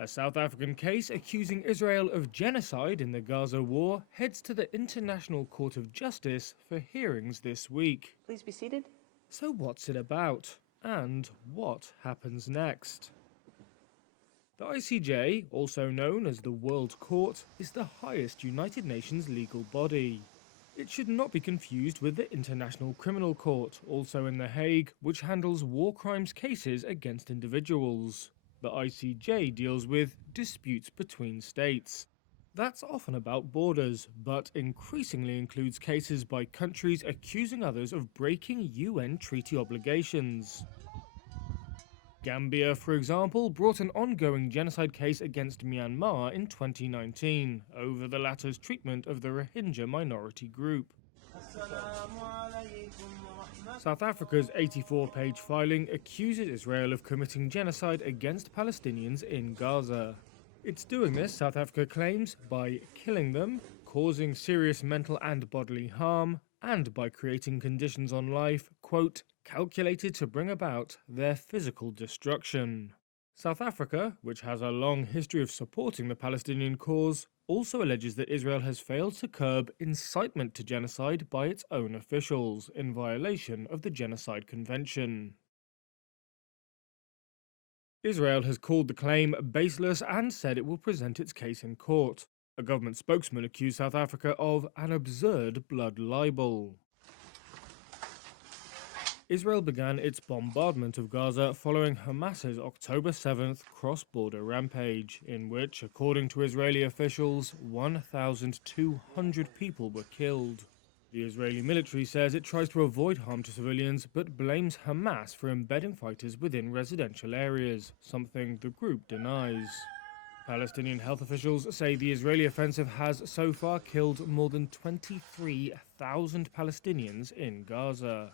A South African case accusing Israel of genocide in the Gaza war heads to the International Court of Justice for hearings this week. Please be seated. So what's it about? And what happens next? The ICJ, also known as the World Court, is the highest United Nations legal body. It should not be confused with the International Criminal Court, also in The Hague, which handles war crimes cases against individuals. The ICJ deals with disputes between states. That's often about borders, but increasingly includes cases by countries accusing others of breaking UN treaty obligations. Gambia, for example, brought an ongoing genocide case against Myanmar in 2019 over the latter's treatment of the Rohingya minority group. South Africa's 84-page filing accuses Israel of committing genocide against Palestinians in Gaza. It's doing this, South Africa claims, by killing them, causing serious mental and bodily harm, and by creating conditions on life, quote, calculated to bring about their physical destruction. South Africa, which has a long history of supporting the Palestinian cause, also alleges that Israel has failed to curb incitement to genocide by its own officials, in violation of the Genocide Convention. Israel has called the claim baseless and said it will present its case in court. A government spokesman accused South Africa of an absurd blood libel. Israel began its bombardment of Gaza following Hamas's October 7th cross-border rampage, in which, according to Israeli officials, 1,200 people were killed. The Israeli military says it tries to avoid harm to civilians, but blames Hamas for embedding fighters within residential areas, something the group denies. Palestinian health officials say the Israeli offensive has so far killed more than 23,000 Palestinians in Gaza.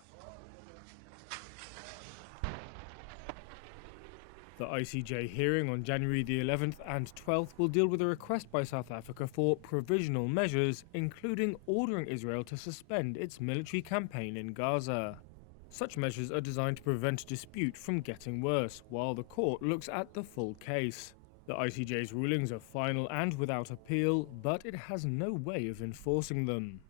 The ICJ hearing on January the 11th and 12th will deal with a request by South Africa for provisional measures, including ordering Israel to suspend its military campaign in Gaza. Such measures are designed to prevent dispute from getting worse, while the court looks at the full case. The ICJ's rulings are final and without appeal, but it has no way of enforcing them.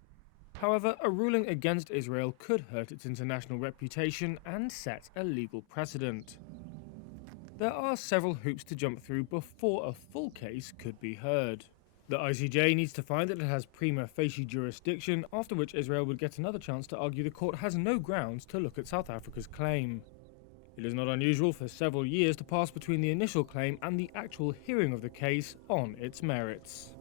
However, a ruling against Israel could hurt its international reputation and set a legal precedent. There are several hoops to jump through before a full case could be heard. The ICJ needs to find that it has prima facie jurisdiction, after which Israel would get another chance to argue the court has no grounds to look at South Africa's claim. It is not unusual for several years to pass between the initial claim and the actual hearing of the case on its merits.